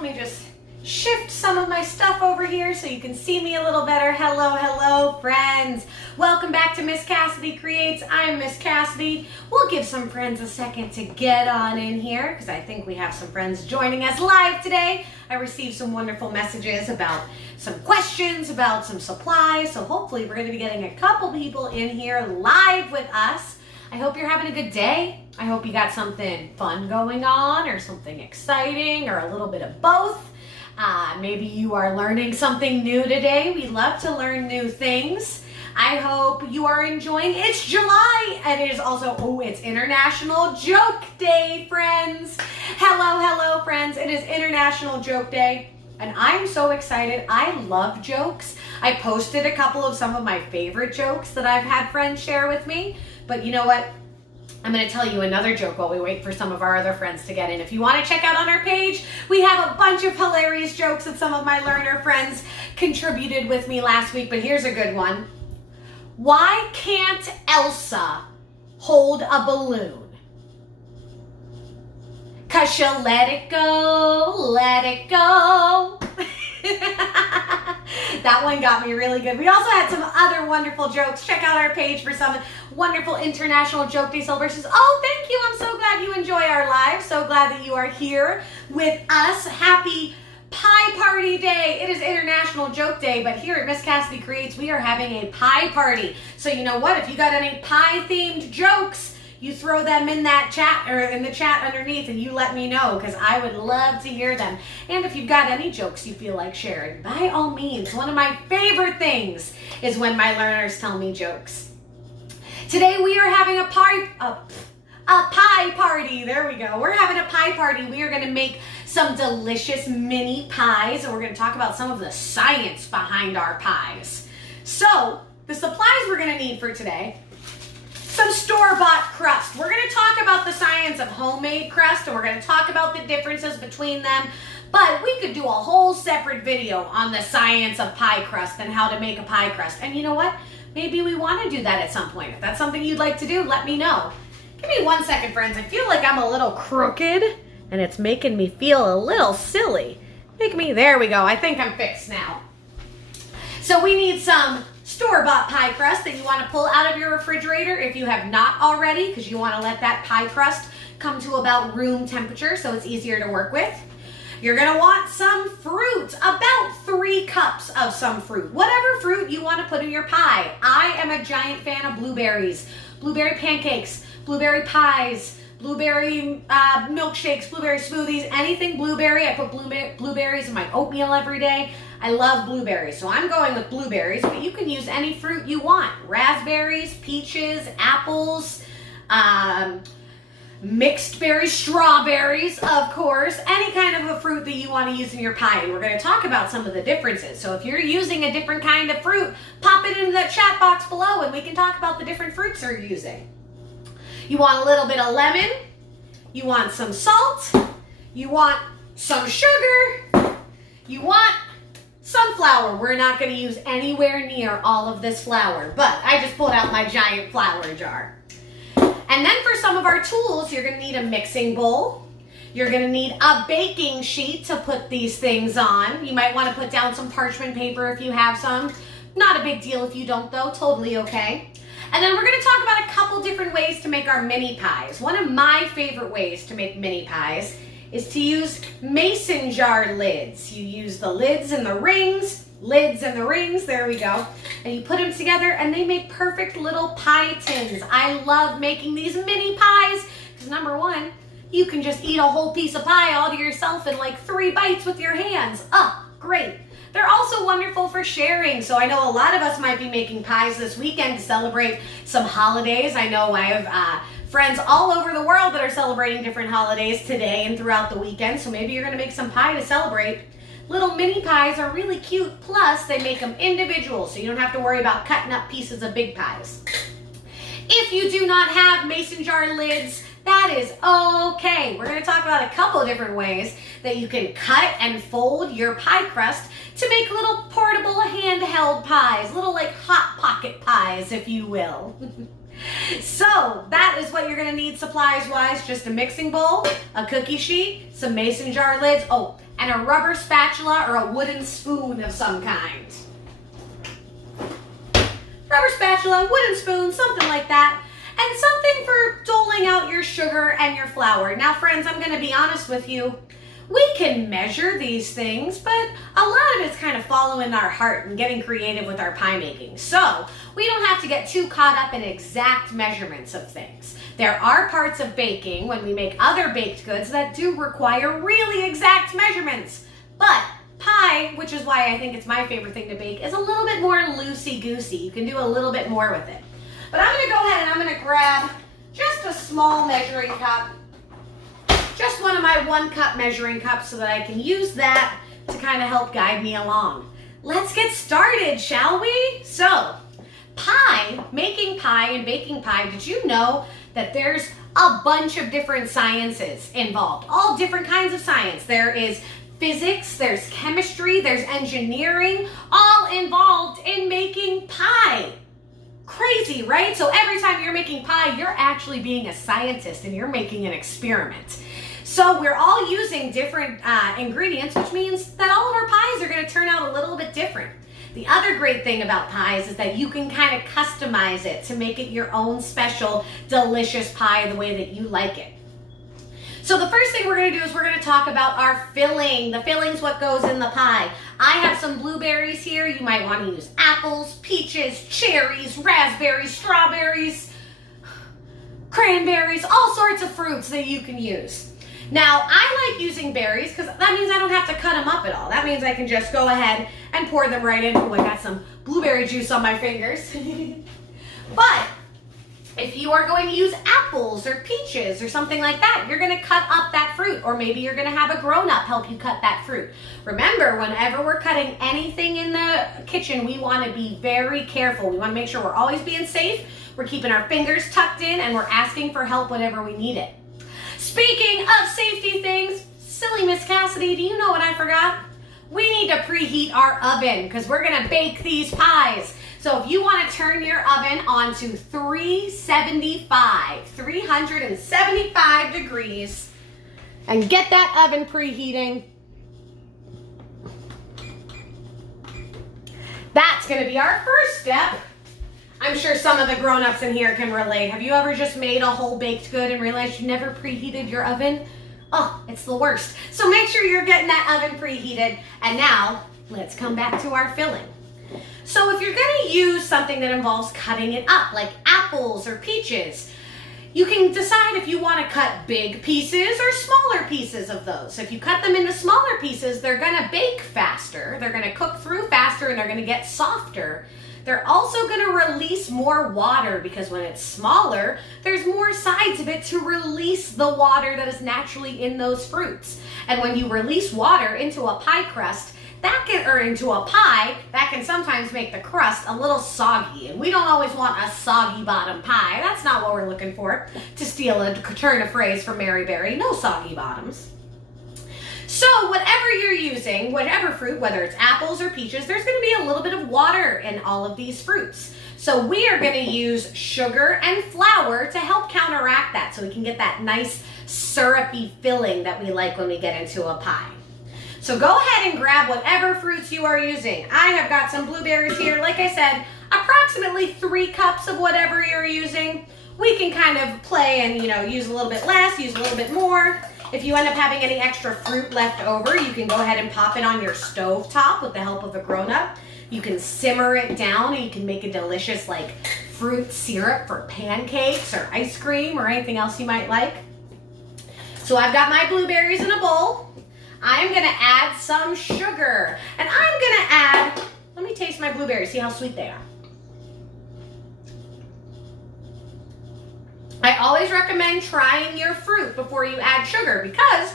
Let me just shift some of my stuff over here so you can see me a little better. Hello, hello, friends. Welcome back to Miss Cassidy Creates. I'm Miss Cassidy. We'll give some friends a second to get on in here because I think we have some friends joining us live today. I received some wonderful messages about some questions about some supplies, so hopefully we're going to be getting a couple people in here live with us. I hope you're having a good day. I hope you got something fun going on or something exciting or a little bit of both. Maybe you are learning something new today. We love to learn new things. I hope you are enjoying. It's July and it is also, it's International Joke Day, friends. Hello, hello, friends. It is International Joke Day and I'm so excited. I love jokes. I posted a couple of some of my favorite jokes that I've had friends share with me, but you know what? I'm going to tell you another joke while we wait for some of our other friends to get in. If you want to check out on our page, we have a bunch of hilarious jokes that some of my learner friends contributed with me last week, but here's a good one. Why can't Elsa hold a balloon? 'Cause she'll let it go, let it go. That one got me really good. We also had some other wonderful jokes. Check out our page for some wonderful International Joke Day celebrations. Oh, thank you. I'm so glad you enjoy our live. So glad that you are here with us. Happy Pie Party Day. It is International Joke Day, but here at Miss Cassidy Creates, we are having a pie party. So you know what? If you got any pie-themed jokes, you throw them in that chat or in the chat underneath and you let me know because I would love to hear them. And if you've got any jokes you feel like sharing, by all means. One of my favorite things is when my learners tell me jokes. Today we are having a pie party. There we go. We're having a pie party. We are going to make some delicious mini pies and we're going to talk about some of the science behind our pies. So the supplies we're going to need for today: some store-bought crust. We're going to talk about the science of homemade crust and we're going to talk about the differences between them, but we could do a whole separate video on the science of pie crust and how to make a pie crust. And you know what? Maybe we want to do that at some point. If that's something you'd like to do, let me know. Give me 1 second, friends. I feel like I'm a little crooked and it's making me feel a little silly. There we go. I think I'm fixed now. So we need some store-bought pie crust that you want to pull out of your refrigerator if you have not already, because you want to let that pie crust come to about room temperature so it's easier to work with. You're going to want some fruit, about 3 cups of some fruit. Whatever fruit you want to put in your pie. I am a giant fan of blueberries, blueberry pancakes, blueberry pies, blueberry milkshakes, blueberry smoothies, anything blueberry. I put blueberries in my oatmeal every day. I love blueberries, so I'm going with blueberries, but you can use any fruit you want. Raspberries, peaches, apples, mixed berries, strawberries, of course, any kind of a fruit that you want to use in your pie. And we're going to talk about some of the differences. So if you're using a different kind of fruit, pop it into the chat box below and we can talk about the different fruits you're using. You want a little bit of lemon, you want some salt, you want some sugar, you want some flour. We're not going to use anywhere near all of this flour, but I just pulled out my giant flour jar. And then for some of our tools, you're going to need a mixing bowl. You're going to need a baking sheet to put these things on. You might want to put down some parchment paper if you have some. Not a big deal if you don't though, totally okay. And then we're going to talk about a couple different ways to make our mini pies. One of my favorite ways to make mini pies is to use mason jar lids. You use the lids and the rings, there we go. And you put them together and they make perfect little pie tins. I love making these mini pies because number one, you can just eat a whole piece of pie all to yourself in like 3 bites with your hands. Oh, great. They're also wonderful for sharing. So I know a lot of us might be making pies this weekend to celebrate some holidays. I know I have friends all over the world that are celebrating different holidays today and throughout the weekend. So maybe you're going to make some pie to celebrate. Little mini pies are really cute. Plus, they make them individual, so you don't have to worry about cutting up pieces of big pies. If you do not have mason jar lids, that is okay. We're going to talk about a couple of different ways that you can cut and fold your pie crust to make little portable handheld pies, little like hot pocket pies, if you will. So that is what you're gonna need supplies-wise. Just a mixing bowl, a cookie sheet, some mason jar lids, oh, and a rubber spatula or a wooden spoon of some kind. Rubber spatula, wooden spoon, something like that. And something for doling out your sugar and your flour. Now friends, I'm gonna be honest with you. We can measure these things, but a lot of it's kind of following our heart and getting creative with our pie making. So we don't have to get too caught up in exact measurements of things. There are parts of baking when we make other baked goods that do require really exact measurements. But pie, which is why I think it's my favorite thing to bake, is a little bit more loosey-goosey. You can do a little bit more with it. But I'm gonna go ahead and I'm gonna grab just a small measuring cup. Just one of my 1 cup measuring cups so that I can use that to kind of help guide me along. Let's get started, shall we? So, pie, making pie and baking pie, did you know that there's a bunch of different sciences involved? All different kinds of science. There is physics, there's chemistry, there's engineering, all involved in making pie. Crazy, right? So every time you're making pie, you're actually being a scientist and you're making an experiment. So we're all using different ingredients, which means that all of our pies are going to turn out a little bit different. The other great thing about pies is that you can kind of customize it to make it your own special, delicious pie the way that you like it. So the first thing we're going to do is we're going to talk about our filling. The filling's what goes in the pie. I have some blueberries here. You might want to use apples, peaches, cherries, raspberries, strawberries, cranberries, all sorts of fruits that you can use. Now, I like using berries because that means I don't have to cut them up at all. That means I can just go ahead and pour them right in. Oh, I got some blueberry juice on my fingers. But if you are going to use apples or peaches or something like that, you're going to cut up that fruit, or maybe you're going to have a grown-up help you cut that fruit. Remember, whenever we're cutting anything in the kitchen, we want to be very careful. We want to make sure we're always being safe, we're keeping our fingers tucked in, and we're asking for help whenever we need it. Speaking of safety things, silly Miss Cassidy, do you know what I forgot? We need to preheat our oven because we're going to bake these pies. So if you want to turn your oven on to 375 degrees and get that oven preheating, that's going to be our first step. I'm sure some of the grown-ups in here can relate. Have you ever just made a whole baked good and realized you never preheated your oven? Oh, it's the worst. So make sure you're getting that oven preheated. And now, let's come back to our filling. So if you're gonna use something that involves cutting it up, like apples or peaches, you can decide if you wanna cut big pieces or smaller pieces of those. If you cut them into smaller pieces, they're gonna bake faster, they're gonna cook through faster, and they're gonna get softer. They're also going to release more water because when it's smaller, there's more sides of it to release the water that is naturally in those fruits. And when you release water into a pie crust, into a pie, that can sometimes make the crust a little soggy. And we don't always want a soggy bottom pie. That's not what we're looking for. To turn a phrase from Mary Berry, no soggy bottoms. So whatever you're using, whatever fruit, whether it's apples or peaches, there's going to be a little bit of water in all of these fruits. So we are going to use sugar and flour to help counteract that so we can get that nice syrupy filling that we like when we get into a pie. So go ahead and grab whatever fruits you are using. I have got some blueberries here. Like I said, approximately 3 cups of whatever you're using. We can kind of play and, use a little bit less, use a little bit more. If you end up having any extra fruit left over, you can go ahead and pop it on your stove top with the help of a grown-up. You can simmer it down and you can make a delicious fruit syrup for pancakes or ice cream or anything else you might like. So I've got my blueberries in a bowl. I'm gonna add some sugar and I'm gonna add, let me taste my blueberries, see how sweet they are. I always recommend trying your fruit before you add sugar because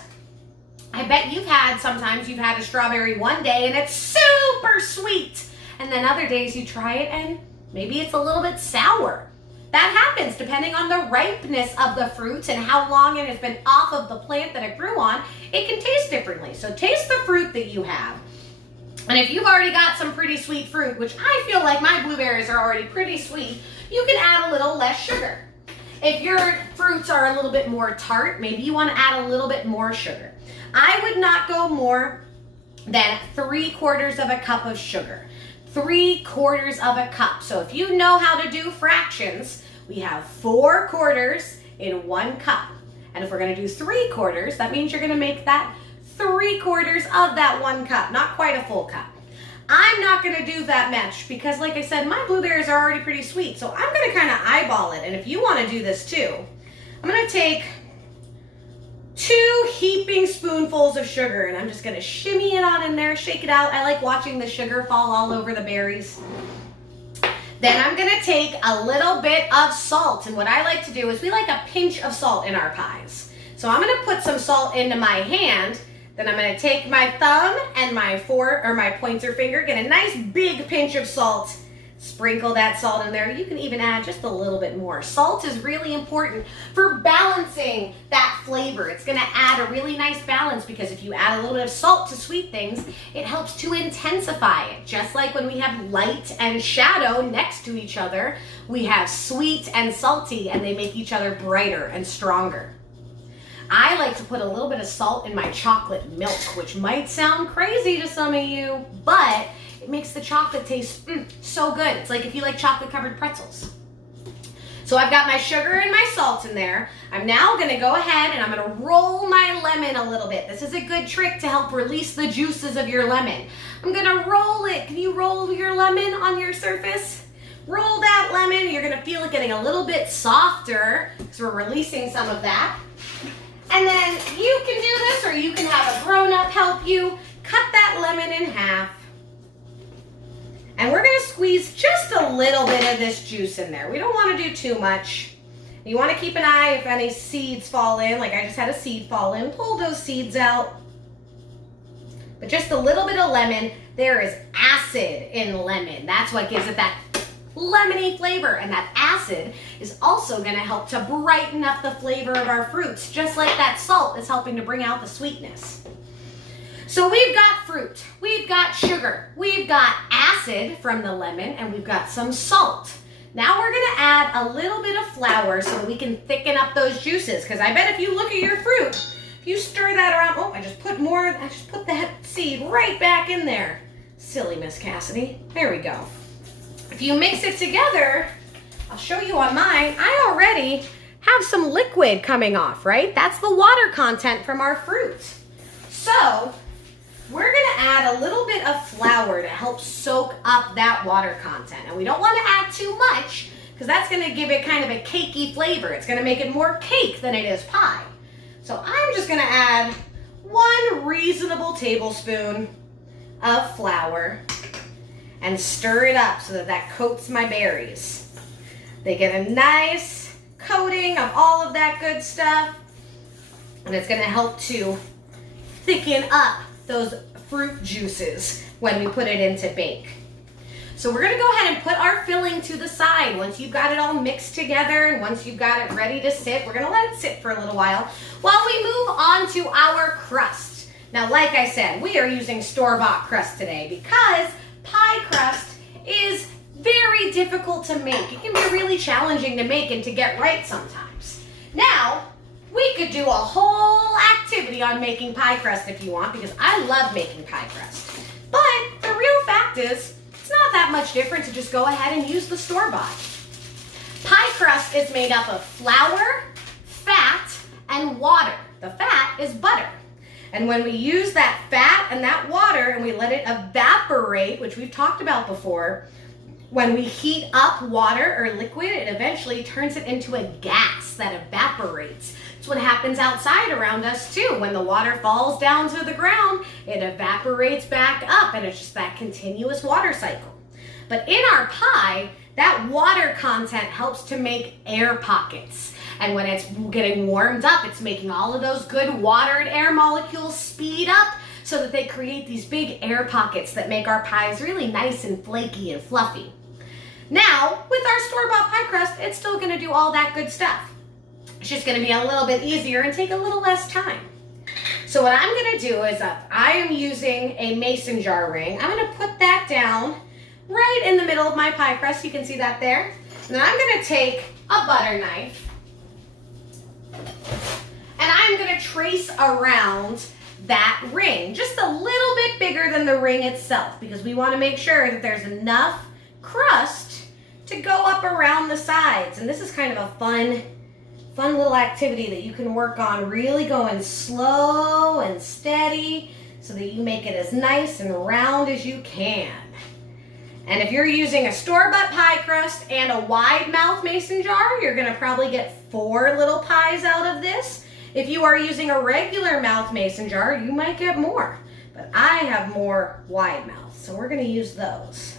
I bet sometimes you've had a strawberry one day and it's super sweet. And then other days you try it and maybe it's a little bit sour. That happens depending on the ripeness of the fruits and how long it has been off of the plant that it grew on. It can taste differently. So taste the fruit that you have. And if you've already got some pretty sweet fruit, which I feel like my blueberries are already pretty sweet, you can add a little less sugar. If your fruits are a little bit more tart, maybe you want to add a little bit more sugar. I would not go more than 3/4 of a cup of sugar. 3/4 of a cup. So if you know how to do fractions, we have 4/4 in 1 cup. And if we're going to do 3/4, that means you're going to make that 3/4 of that 1 cup, not quite a full cup. I'm not going to do that much because, like I said, my blueberries are already pretty sweet. So I'm going to kind of eyeball it. And if you want to do this too, I'm going to take 2 heaping spoonfuls of sugar and I'm just going to shimmy it on in there, shake it out. I like watching the sugar fall all over the berries. Then I'm going to take a little bit of salt. And what I like to do is we like a pinch of salt in our pies. So I'm going to put some salt into my hand. Then I'm going to take my thumb and my pointer finger, get a nice big pinch of salt, sprinkle that salt in there. You can even add just a little bit more. Salt is really important for balancing that flavor. It's going to add a really nice balance because if you add a little bit of salt to sweet things, it helps to intensify it. Just like when we have light and shadow next to each other, we have sweet and salty and they make each other brighter and stronger. I like to put a little bit of salt in my chocolate milk, which might sound crazy to some of you, but it makes the chocolate taste so good. It's like if you like chocolate covered pretzels. So I've got my sugar and my salt in there. I'm now gonna go ahead and I'm gonna roll my lemon a little bit. This is a good trick to help release the juices of your lemon. I'm gonna roll it. Can you roll your lemon on your surface? Roll that lemon. You're gonna feel it getting a little bit softer because we're releasing some of that. And then you can do this or you can have a grown-up help you. Cut that lemon in half. And we're going to squeeze just a little bit of this juice in there. We don't want to do too much. You want to keep an eye if any seeds fall in, like I just had a seed fall in. Pull those seeds out. But just a little bit of lemon. There is acid in lemon. That's what gives it that lemony flavor, and that acid is also going to help to brighten up the flavor of our fruits, just like that salt is helping to bring out the sweetness. So we've got fruit, we've got sugar, we've got acid from the lemon, and we've got some salt. Now we're going to add a little bit of flour so that we can thicken up those juices, because I bet if you look at your fruit, if you stir that around, I just put that seed right back in there. Silly Miss Cassidy. There we go. If you mix it together, I'll show you on mine, I already have some liquid coming off, right? That's the water content from our fruit. So we're gonna add a little bit of flour to help soak up that water content. And we don't wanna add too much because that's gonna give it kind of a cakey flavor. It's gonna make it more cake than it is pie. So I'm just gonna add 1 reasonable tablespoon of flour and stir it up so that that coats my berries. They get a nice coating of all of that good stuff, and it's gonna help to thicken up those fruit juices when we put it into bake. So we're gonna go ahead and put our filling to the side. Once you've got it all mixed together and once you've got it ready to sit, we're gonna let it sit for a little while we move on to our crust. Now, like I said, we are using store-bought crust today because pie crust is very difficult to make. It can be really challenging to make and to get right sometimes. Now, we could do a whole activity on making pie crust if you want, because I love making pie crust. But the real fact is, it's not that much different to just go ahead and use the store-bought. Pie crust is made up of flour, fat, and water. The fat is butter. And when we use that fat and that water and we let it evaporate, which we've talked about before, when we heat up water or liquid, it eventually turns it into a gas that evaporates. It's what happens outside around us too. When the water falls down to the ground, it evaporates back up, and it's just that continuous water cycle. But in our pie, that water content helps to make air pockets. And when it's getting warmed up, it's making all of those good water and air molecules speed up so that they create these big air pockets that make our pies really nice and flaky and fluffy. Now, with our store-bought pie crust, it's still gonna do all that good stuff. It's just gonna be a little bit easier and take a little less time. So what I'm gonna do is I am using a mason jar ring. I'm gonna put that down right in the middle of my pie crust. You can see that there. And then I'm gonna take a butter knife and I'm gonna trace around that ring, just a little bit bigger than the ring itself, because we wanna make sure that there's enough crust to go up around the sides. And this is kind of a fun little activity that you can work on, really going slow and steady so that you make it as nice and round as you can. And if you're using a store-bought pie crust and a wide mouth mason jar, you're gonna probably get 4 little pies out of this. If you are using a regular mouth mason jar, you might get more, but I have more wide mouth, so we're gonna use those.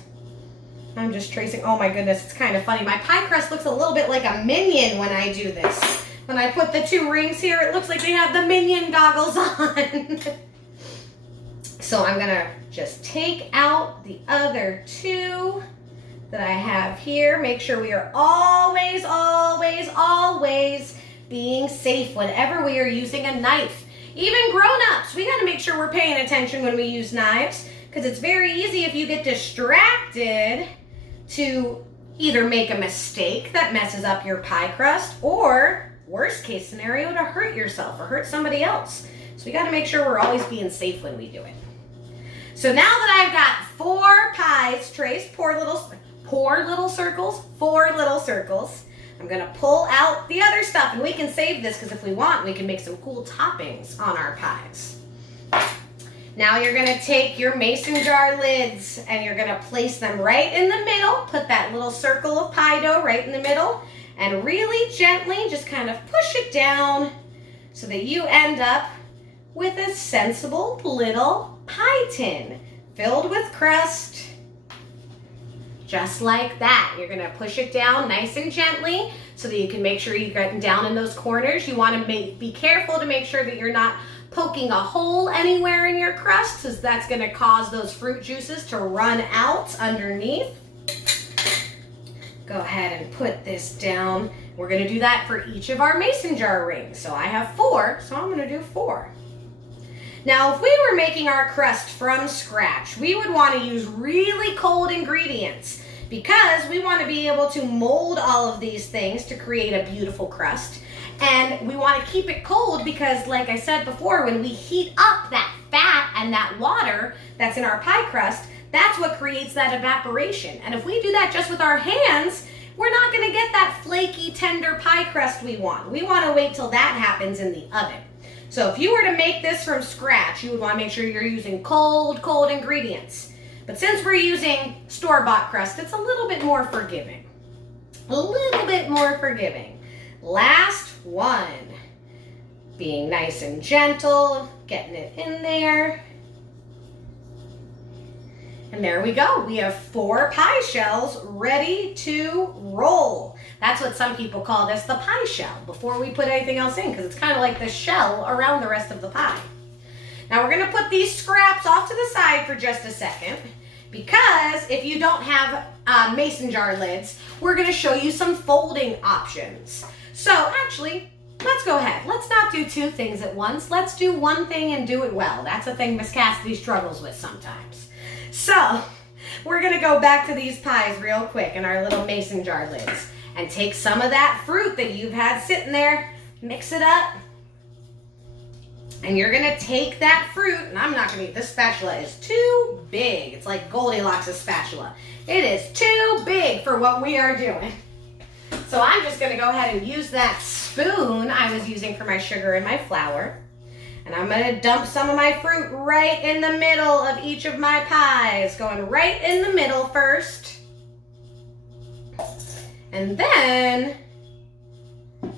I'm just tracing, oh my goodness, it's kind of funny. My pie crust looks a little bit like a minion when I do this. When I put the 2 rings here, it looks like they have the minion goggles on. So I'm gonna just take out the other 2 that I have here. Make sure we are always, always, always being safe whenever we are using a knife. Even grown-ups, we gotta make sure we're paying attention when we use knives, because it's very easy if you get distracted to either make a mistake that messes up your pie crust, or worst case scenario, to hurt yourself or hurt somebody else. So we gotta make sure we're always being safe when we do it. So now that I've got 4 pies traced, 4 little circles, I'm gonna pull out the other stuff, and we can save this because if we want, we can make some cool toppings on our pies. Now you're gonna take your mason jar lids and you're gonna place them right in the middle, put that little circle of pie dough right in the middle, and really gently just kind of push it down so that you end up with a sensible little pie tin filled with crust. Just like that. You're gonna push it down nice and gently so that you can make sure you get down in those corners. You wanna be careful to make sure that you're not poking a hole anywhere in your crust, because that's gonna cause those fruit juices to run out underneath. Go ahead and put this down. We're gonna do that for each of our mason jar rings. So I have 4, so I'm gonna do 4. Now, if we were making our crust from scratch, we would want to use really cold ingredients because we want to be able to mold all of these things to create a beautiful crust. And we want to keep it cold because, like I said before, when we heat up that fat and that water that's in our pie crust, that's what creates that evaporation. And if we do that just with our hands, we're not going to get that flaky, tender pie crust we want. We want to wait till that happens in the oven. So if you were to make this from scratch, you would want to make sure you're using cold ingredients. But since we're using store-bought crust, it's a little bit more forgiving. A little bit more forgiving. Last one. Being nice and gentle, getting it in there. And there we go. We have 4 pie shells ready to roll. That's what some people call this, the pie shell, before we put anything else in, because it's kind of like the shell around the rest of the pie. Now we're going to put these scraps off to the side for just a second, because if you don't have mason jar lids, we're going to show you some folding options. So actually, let's go ahead. Let's not do 2 things at once. Let's do one thing and do it well. That's a thing Miss Cassidy struggles with sometimes. So we're going to go back to these pies real quick in our little mason jar lids. And take some of that fruit that you've had sitting there, mix it up. And you're gonna take that fruit, and I'm not gonna eat, this spatula is too big. It's like Goldilocks' spatula. It is too big for what we are doing. So I'm just gonna go ahead and use that spoon I was using for my sugar and my flour. And I'm gonna dump some of my fruit right in the middle of each of my pies, going right in the middle first. And then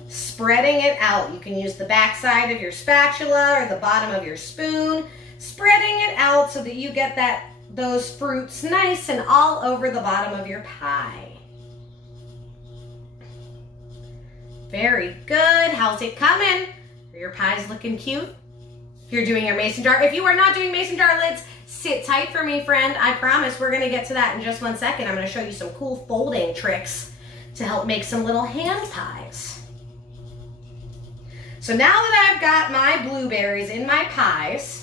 spreading it out. You can use the back side of your spatula or the bottom of your spoon, spreading it out so that you get those fruits nice and all over the bottom of your pie. Very good. How's it coming? Are your pies looking cute? If you're doing your mason jar. If you are not doing mason jar lids, sit tight for me, friend. I promise we're gonna get to that in just one second. I'm gonna show you some cool folding tricks to help make some little hand pies. So now that I've got my blueberries in my pies,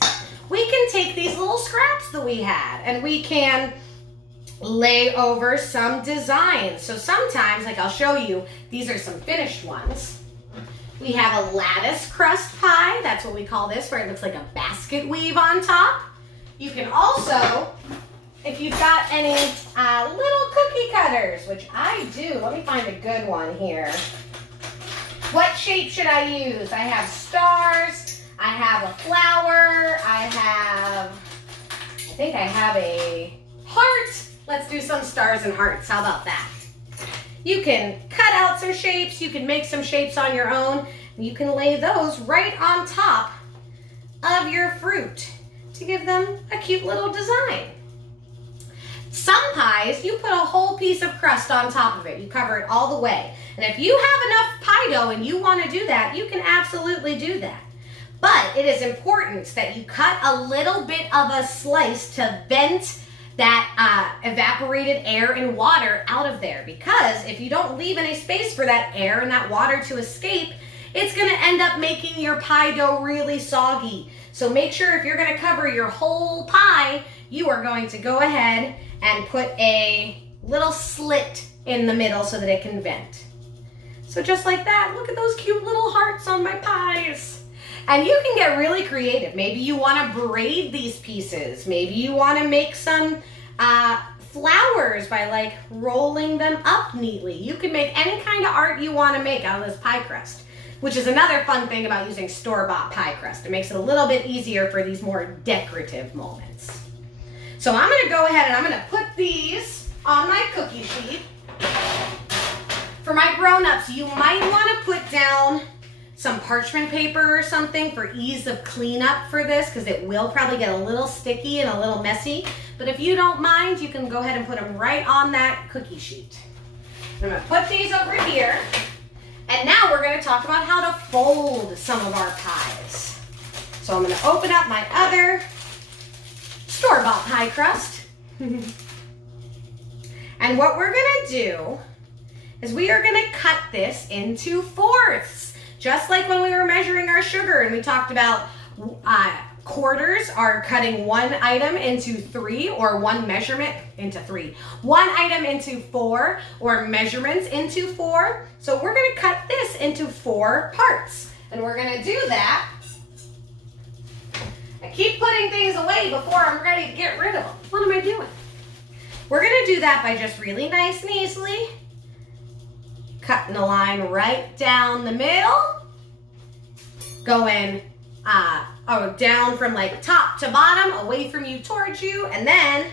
we can take these little scraps that we had and we can lay over some designs. So sometimes, like I'll show you, these are some finished ones. We have a lattice crust pie. That's what we call this, where it looks like a basket weave on top. You can also, if you've got any little cookie cutters, which I do, let me find a good one here. What shape should I use? I have stars, I have a flower, I think I have a heart. Let's do some stars and hearts. How about that? You can cut out some shapes. You can make some shapes on your own. And you can lay those right on top of your fruit to give them a cute little design. Some pies, you put a whole piece of crust on top of it. You cover it all the way. And if you have enough pie dough and you want to do that, you can absolutely do that. But it is important that you cut a little bit of a slice to vent that evaporated air and water out of there, because if you don't leave any space for that air and that water to escape, it's going to end up making your pie dough really soggy. So make sure if you're going to cover your whole pie, you are going to go ahead and put a little slit in the middle so that it can vent. So just like that, look at those cute little hearts on my pies. And you can get really creative. Maybe you want to braid these pieces. Maybe you want to make some flowers by like rolling them up neatly. You can make any kind of art you want to make out of this pie crust, which is another fun thing about using store-bought pie crust. It makes it a little bit easier for these more decorative moments. So I'm going to go ahead and I'm going to put these on my cookie sheet. For my grown-ups, you might want to put down some parchment paper or something for ease of cleanup for this, because it will probably get a little sticky and a little messy. But if you don't mind, you can go ahead and put them right on that cookie sheet. I'm going to put these over here. And now we're going to talk about how to fold some of our pies. So I'm going to open up my other store-bought pie crust. And what we're going to do is we are going to cut this into fourths. Just like when we were measuring our sugar and we talked about quarters are cutting one item into three, or one measurement into three. One item into four, or measurements into four. So we're going to cut this into 4 parts. And we're going to do that. I keep putting things away before I'm ready to get rid of them. What am I doing? We're going to do that by just really nice and easily cutting a line right down the middle, going down from like top to bottom, away from you towards you, and then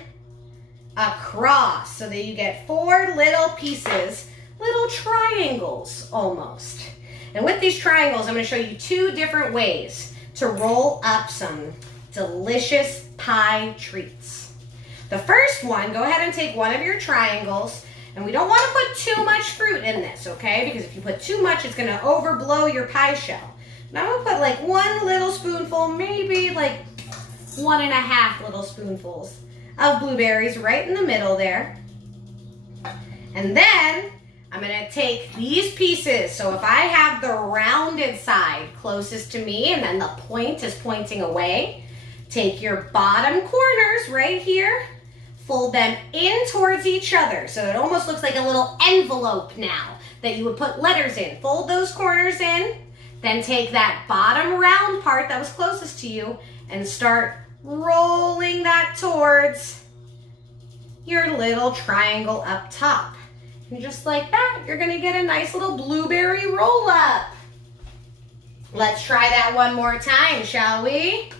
across so that you get 4 little pieces, little triangles almost. And with these triangles, I'm going to show you 2 different ways to roll up some delicious pie treats. The first one, go ahead and take one of your triangles. And we don't want to put too much fruit in this, okay? Because if you put too much, it's going to overblow your pie shell. And I'm going to put like 1 little spoonful, maybe like 1.5 little spoonfuls of blueberries right in the middle there. And then I'm going to take these pieces. So if I have the rounded side closest to me and then the point is pointing away, take your bottom corners right here, fold them in towards each other. So it almost looks like a little envelope now that you would put letters in. Fold those corners in, then take that bottom round part that was closest to you and start rolling that towards your little triangle up top. And just like that, you're gonna get a nice little blueberry roll up. Let's try that one more time, shall we?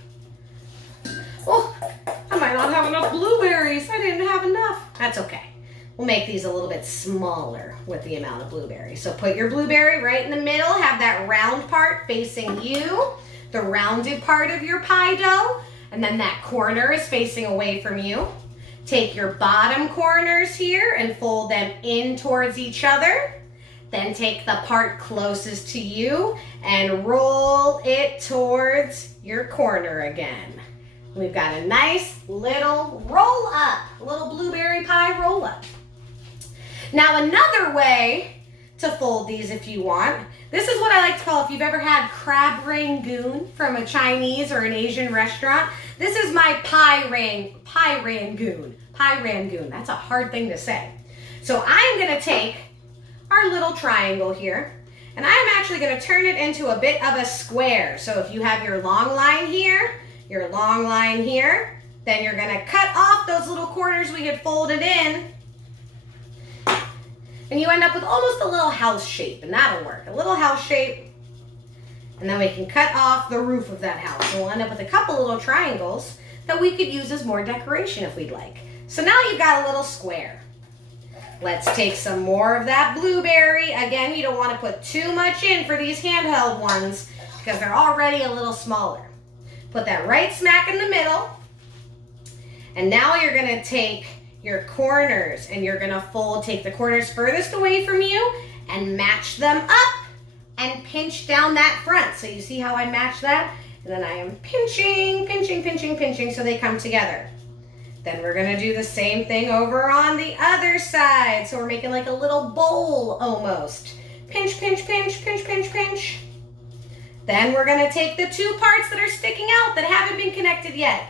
Oh, I might not have enough blueberries. I didn't have enough. That's okay. We'll make these a little bit smaller with the amount of blueberries. So put your blueberry right in the middle. Have that round part facing you, the rounded part of your pie dough, and then that corner is facing away from you. Take your bottom corners here and fold them in towards each other. Then take the part closest to you and roll it towards your corner again. We've got a nice little roll up, a little blueberry pie roll up. Now another way to fold these if you want, This is what I like to call, if you've ever had crab rangoon from a Chinese or an Asian restaurant, this is my pie rangoon. Pie rangoon, that's a hard thing to say. So I'm gonna take our little triangle here, and I'm actually gonna turn it into a bit of a square. So if you have your long line here, your long line here, then you're gonna cut off those little corners we had folded in, and you end up with almost a little house shape, and that'll work. A little house shape, and then we can cut off the roof of that house. And we'll end up with a couple little triangles that we could use as more decoration if we'd like. So now you've got a little square. Let's take some more of that blueberry. Again, you don't want to put too much in for these handheld ones because they're already a little smaller. Put that right smack in the middle. And now you're going to take your corners and you're going to fold, take the corners furthest away from you and match them up and pinch down that front. So you see how I match that? And then I am pinching, pinching, pinching, pinching so they come together. Then we're gonna do the same thing over on the other side. So we're making like a little bowl almost. Pinch, pinch, pinch, pinch, pinch, pinch. Then we're gonna take the two parts that are sticking out that haven't been connected yet.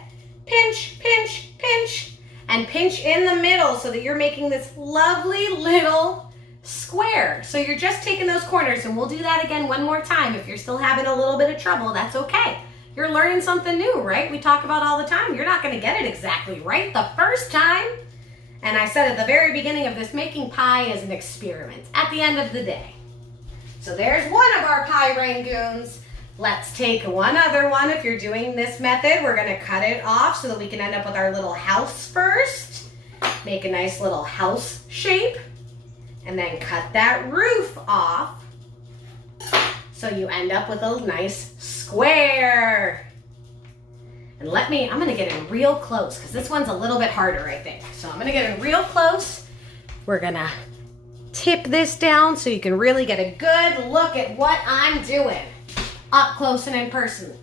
Pinch, pinch, pinch, and pinch in the middle so that you're making this lovely little square. So you're just taking those corners, and we'll do that again one more time. If you're still having a little bit of trouble, that's okay. You're learning something new, right? We talk about all the time. You're not gonna get it exactly right the first time. And I said at the very beginning of this, making pie is an experiment at the end of the day. So there's one of our pie rangoons. Let's take one other one. If you're doing this method, we're gonna cut it off so that we can end up with our little house first. Make a nice little house shape, and then cut that roof off so you end up with a nice square. And I'm gonna get in real close because this one's a little bit harder, I think. So I'm gonna get in real close. We're gonna tip this down so you can really get a good look at what I'm doing up close and in person.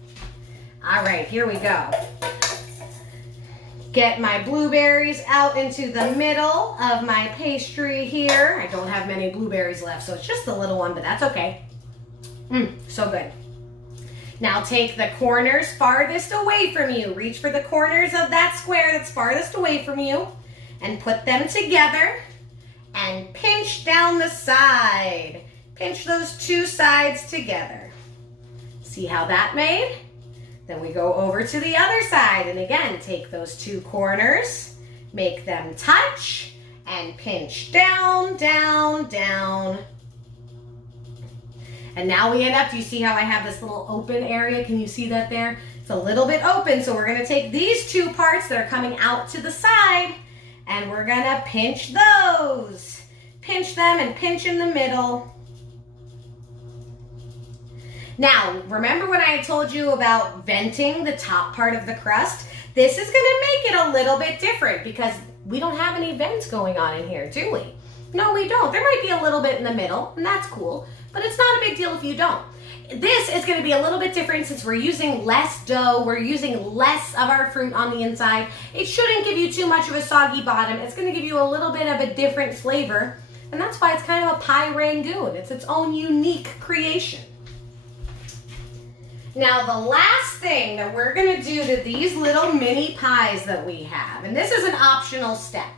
All right, here we go. Get my blueberries out into the middle of my pastry here. I don't have many blueberries left, so it's just a little one, but that's okay. So good. Now take the corners farthest away from you. Reach for the corners of that square that's farthest away from you and put them together and pinch down the side. Pinch those two sides together. See how that made? Then we go over to the other side, and again, take those two corners, make them touch, and pinch down, down, down. And now we end up, do you see how I have this little open area? Can you see that there? It's a little bit open, so we're gonna take these two parts that are coming out to the side, and we're gonna pinch those. Pinch them and pinch in the middle. Now, remember when I told you about venting the top part of the crust? This is gonna make it a little bit different because we don't have any vents going on in here, do we? No, we don't. There might be a little bit in the middle, and that's cool, but it's not a big deal if you don't. This is gonna be a little bit different since we're using less dough, we're using less of our fruit on the inside. It shouldn't give you too much of a soggy bottom. It's gonna give you a little bit of a different flavor, and that's why it's kind of a pie rangoon. It's its own unique creation. Now the last thing that we're gonna do to these little mini pies that we have, and this is an optional step,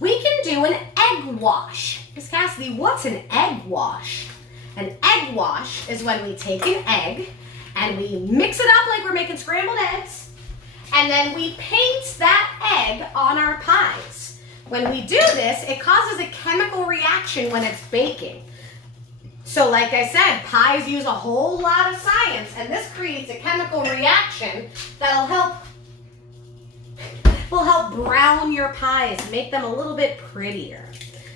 we can do an egg wash. Miss Cassidy, what's an egg wash? An egg wash is when we take an egg and we mix it up like we're making scrambled eggs, and then we paint that egg on our pies. When we do this, it causes a chemical reaction when it's baking. So like I said, pies use a whole lot of science, and this creates a chemical reaction that'll help brown your pies, make them a little bit prettier.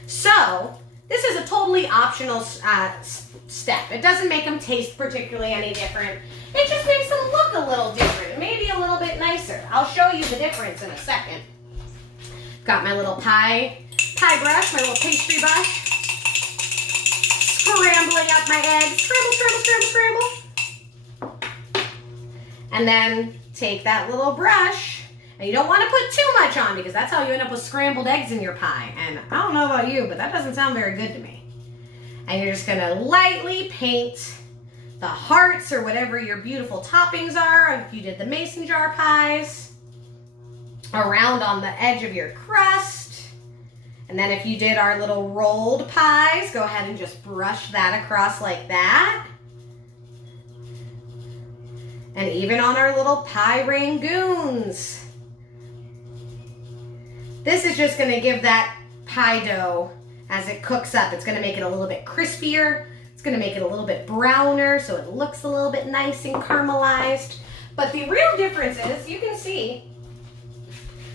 So this is a totally optional step. It doesn't make them taste particularly any different. It just makes them look a little different, maybe a little bit nicer. I'll show you the difference in a second. Got my little pie brush, my little pastry brush. Scrambling up my eggs. Scramble, scramble, scramble, scramble. And then take that little brush, and you don't want to put too much on because that's how you end up with scrambled eggs in your pie. And I don't know about you, but that doesn't sound very good to me. And you're just gonna lightly paint the hearts or whatever your beautiful toppings are, if you did the mason jar pies, around on the edge of your crust. And then if you did our little rolled pies, go ahead and just brush that across like that. And even on our little pie rangoons. This is just gonna give that pie dough, as it cooks up, it's gonna make it a little bit crispier. It's gonna make it a little bit browner so it looks a little bit nice and caramelized. But the real difference is, you can see,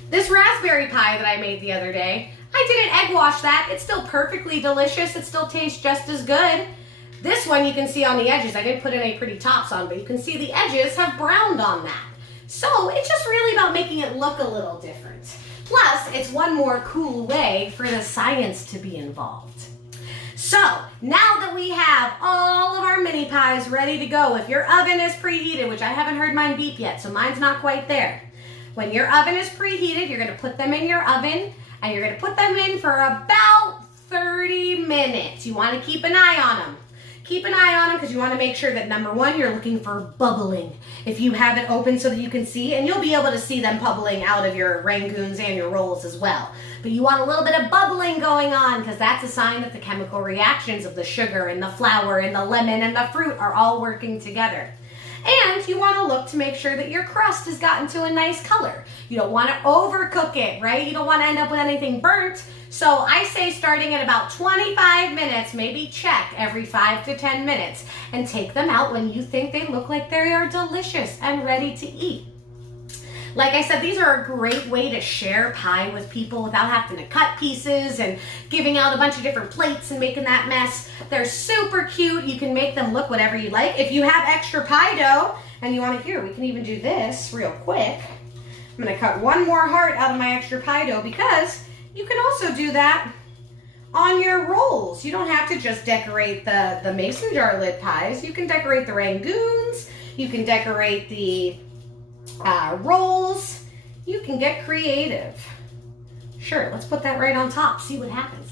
this raspberry pie that I made the other day, I didn't egg wash that. It's still perfectly delicious. It still tastes just as good. This one you can see on the edges, I didn't put any pretty tops on, but you can see the edges have browned on that. So it's just really about making it look a little different. Plus, it's one more cool way for the science to be involved. So, now that we have all of our mini pies ready to go, if your oven is preheated, which I haven't heard mine beep yet, so mine's not quite there. When your oven is preheated, you're gonna put them in your oven, and you're gonna put them in for about 30 minutes. You wanna keep an eye on them. Keep an eye on them because you want to make sure that, number one, you're looking for bubbling. If you have it open so that you can see, and you'll be able to see them bubbling out of your rangoons and your rolls as well. But you want a little bit of bubbling going on because that's a sign that the chemical reactions of the sugar and the flour and the lemon and the fruit are all working together. And you want to look to make sure that your crust has gotten to a nice color. You don't want to overcook it, right? You don't want to end up with anything burnt. So I say starting at about 25 minutes, maybe check every 5 to 10 minutes and take them out when you think they look like they are delicious and ready to eat. Like I said, these are a great way to share pie with people without having to cut pieces and giving out a bunch of different plates and making that mess. They're super cute. You can make them look whatever you like. If you have extra pie dough and you want to, here, we can even do this real quick. I'm going to cut one more heart out of my extra pie dough because you can also do that on your rolls. You don't have to just decorate the mason jar lid pies. You can decorate the rangoons. You can decorate the rolls. You can get creative. Sure, let's put that right on top, see what happens.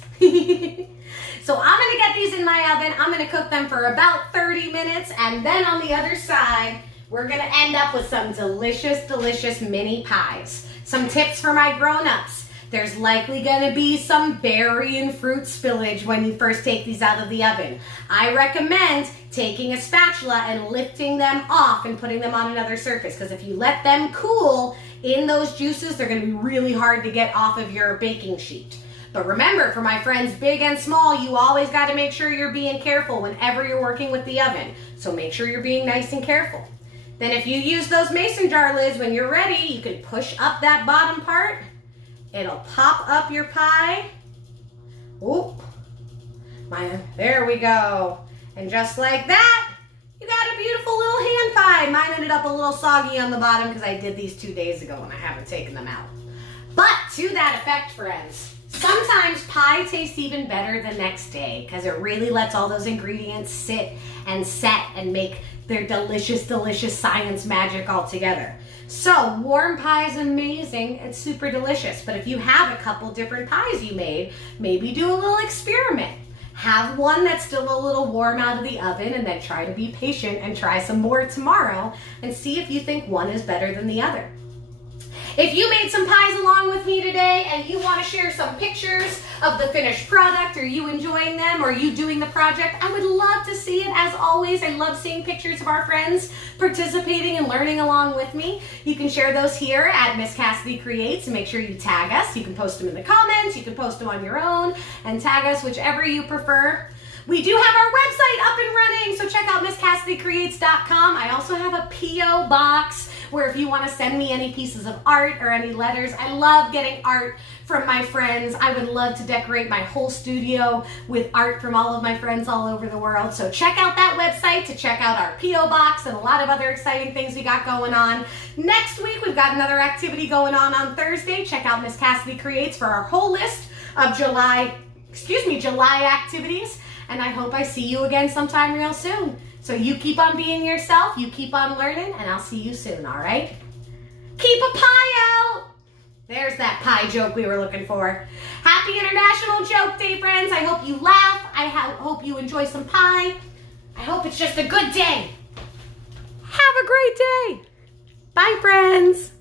So I'm gonna get these in my oven. I'm gonna cook them for about 30 minutes, and then on the other side, we're gonna end up with some delicious, delicious mini pies. Some tips for my grown-ups. There's likely gonna be some berry and fruit spillage when you first take these out of the oven. I recommend taking a spatula and lifting them off and putting them on another surface, because if you let them cool in those juices, they're gonna be really hard to get off of your baking sheet. But remember, for my friends big and small, you always gotta make sure you're being careful whenever you're working with the oven. So make sure you're being nice and careful. Then if you use those mason jar lids, when you're ready, you can push up that bottom part. It'll pop up your pie. Oop. There we go. And just like that, you got a beautiful little hand pie. Mine ended up a little soggy on the bottom because I did these 2 days ago and I haven't taken them out. But to that effect, friends, sometimes pie tastes even better the next day because it really lets all those ingredients sit and set and make their delicious, delicious science magic all together. So warm pie is amazing. It's super delicious. But if you have a couple different pies you made, maybe do a little experiment. Have one that's still a little warm out of the oven and then try to be patient and try some more tomorrow and see if you think one is better than the other. If you made some pies along with me today and you want to share some pictures of the finished product, or you enjoying them, or you doing the project, I would love to see it. As always, I love seeing pictures of our friends participating and learning along with me. You can share those here at Miss Cassidy Creates and make sure you tag us. You can post them in the comments, you can post them on your own, and tag us whichever you prefer. We do have our website up and running, so check out MissCassidyCreates.com. I also have a P.O. box where if you want to send me any pieces of art or any letters, I love getting art from my friends. I would love to decorate my whole studio with art from all of my friends all over the world. So check out that website to check out our P.O. box and a lot of other exciting things we got going on. Next week, we've got another activity going on Thursday. Check out Miss Cassidy Creates for our whole list of July activities. And I hope I see you again sometime real soon. So you keep on being yourself, you keep on learning, and I'll see you soon, all right? Keep a pie out! There's that pie joke we were looking for. Happy International Joke Day, friends. I hope you laugh. I hope you enjoy some pie. I hope it's just a good day. Have a great day. Bye, friends.